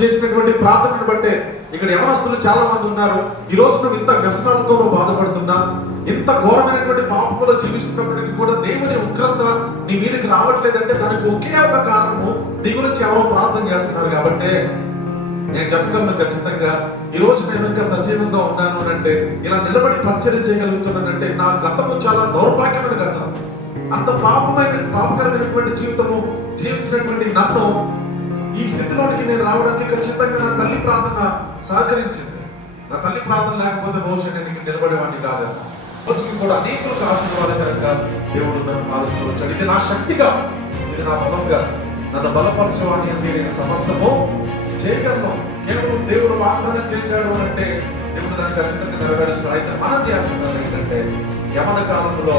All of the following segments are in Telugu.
చేసినటువంటి ప్రార్థనను బట్టే ఇక్కడ యవనస్తులు చాలా మంది ఉన్నారు. ఈ రోజు నువ్వు ఇంత వ్యసనాలతో బాధపడుతున్నా, ఇంత ఘోరమైనటువంటి పాపంలో జీవిస్తున్నప్పటికీ కూడా దేవుని ఉగ్రత నీ మీదకి రావట్లేదంటే దానికి ఒకే ఒక కారణము, నీ గురించి ఎవరో ప్రార్థన చేస్తున్నారు. కాబట్టి నేను చెప్పగలను ఖచ్చితంగా, ఈ రోజు నేను ఇంకా సజీవంగా ఉన్నాను అని అంటే, ఇలా నిలబడి పరిచయం చేయగలుగుతున్నానంటే నా గతము చాలా దౌర్భాగ్యమైన గతం. అంత పాపకరమైనటువంటి జీవితము జీవించినటువంటి నన్ను ఈ స్థితిలోనికి నేను రావడానికి ఖచ్చితంగా నా తల్లి ప్రార్థన సహకరించింది. నా తల్లి ప్రార్థన లేకపోతే బహుశా నేను ఇక్కడ నిలబడేవాడిని కాదు. రోజుకి కూడా అనేకులకు ఆశీర్వాదకరంగా దేవుడు నన్ను ఆలోచించవచ్చు. ఇది నా శక్తిగా, ఇది నా బలంగా, నన్ను బలపరచవాని అంటే నేను సమస్తము చేయగలను. కేవలం దేవుడు వాగ్దానం చేశాడు అంటే దేవుడు దాన్ని ఖచ్చితంగా నెరవేరుస్తాడు. అయితే మనం చేయాల్సింది ఏంటంటే, యవన కాలంలో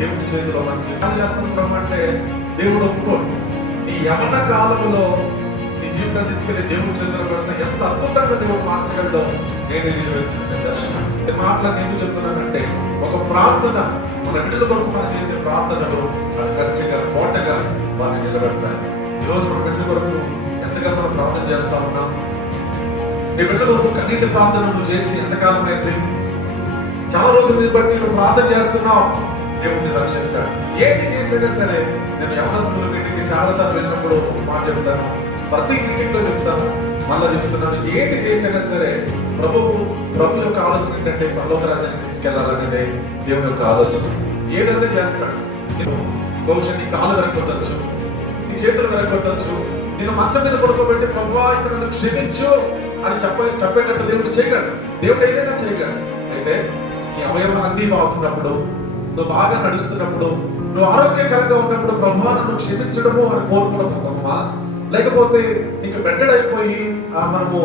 దేవుని చేతిలో మనం జీవితం చేస్తున్నాం అంటే దేవుడు ఒప్పుకోడు. ఈ యవన కాలంలో నీ జీవితం తీసుకెళ్లి దేవుని చేతిలో పెడితే ఎంత అద్భుతంగా దేవుడు మార్చగలడో నేనే నిలబెడుతున్నాను దర్శనం. మాటలను ఎందుకు చెప్తున్నానంటే, ఒక ప్రార్థన మన బిడ్డల కొరకు మనం చేసే ప్రార్థనలు అది ఖచ్చితంగా కోటగా వారిని నిలబెడతాయి. ఈరోజు మన బిడ్డల కొరకు ఎంతగా మనం ప్రార్థన చేస్తా ఉన్నాం. నీ బిడ్డల కొరకు కనీస ప్రార్థన నువ్వు చేసి ఎంతకాలం అయితే, చాలా రోజులు బట్టి నువ్వు ప్రార్థన చేస్తున్నావు, దేవుడిని రక్షిస్తాడు. ఏది చేసినా సరే, నేను యవనస్తుల మీటింగ్కి చాలా సార్లు వెళ్ళినప్పుడు ఒక మాట చెప్తాను, ప్రతి మీటింగ్ లో చెప్తాను, మళ్ళా చెప్తున్నాను, ఏది చేసినా సరే ప్రభు యొక్క ఆలోచన ఏంటంటే పరలోక రాజ్యాన్ని తీసుకెళ్లాలనేదే దేవుని యొక్క ఆలోచన. ఏదైనా చేస్తాడు. నేను బహుశా నీ కాలు వెరగొట్టచ్చు, నీ చేతులు వెరగొట్టచ్చు, నేను మంచం మీద పడుకోబెట్టి ప్రభువా ఇక్కడ నన్ను క్షమించు అని చెప్పేటట్టు దేవుడు చేయగలడు. దేవుడు ఏదైనా చేయగలడు. అయితే నీ అవయవం అన్నీ బాగున్నప్పుడు, నువ్వు బాగా నడుస్తున్నప్పుడు, నువ్వు ఆరోగ్యకరంగా ఉన్నప్పుడు ప్రభువా నన్ను క్షమించడము అని కోరుకోవడం తప్ప, లేకపోతే నీకు బెడ్డెడ్ అయిపోయి మనము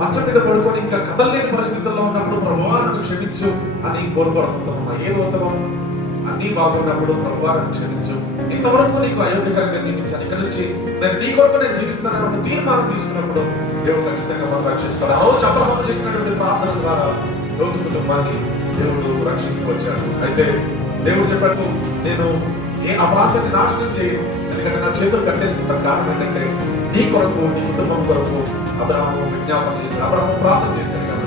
మంచం మీద పడుకొని ఇంకా కదలలేని పరిస్థితుల్లో ఉన్నప్పుడు ప్రభువా నన్ను క్షమించు అని కోరుకోవడం తప్ప. ఏది ఉత్తమం? అన్నీ బాగున్నప్పుడు ప్రభువా నన్ను క్షమించు, ఇంతవరకు నీకు అయోగ్యకరంగా జీవించాను, ఇక్కడ నుంచి నేను నీ కొరకు నేను జీవిస్తానని ఒక తీర్మానం తీసుకున్నప్పుడు దేవుడు ఖచ్చితంగా మనం రక్షిస్తాడు. ఆ రోజు అబ్రహాము చేసినటువంటి ప్రార్థన ద్వారా లోతు కుటుంబాన్ని దేవుడు రక్షిస్తూ వచ్చాడు. అయితే దేవుడు చెప్పాడు, నేను ఆ ప్రాంతాన్ని నాశనం చేయను, ఎందుకంటే నా చేతులు కట్టేసుకుంటాను. కారణం ఏంటంటే నీ కొరకు, నీ కుటుంబం కొరకు అబ్రహాము విజ్ఞాపన చేశాడు, అబ్రహాము ప్రార్థన చేశాడు.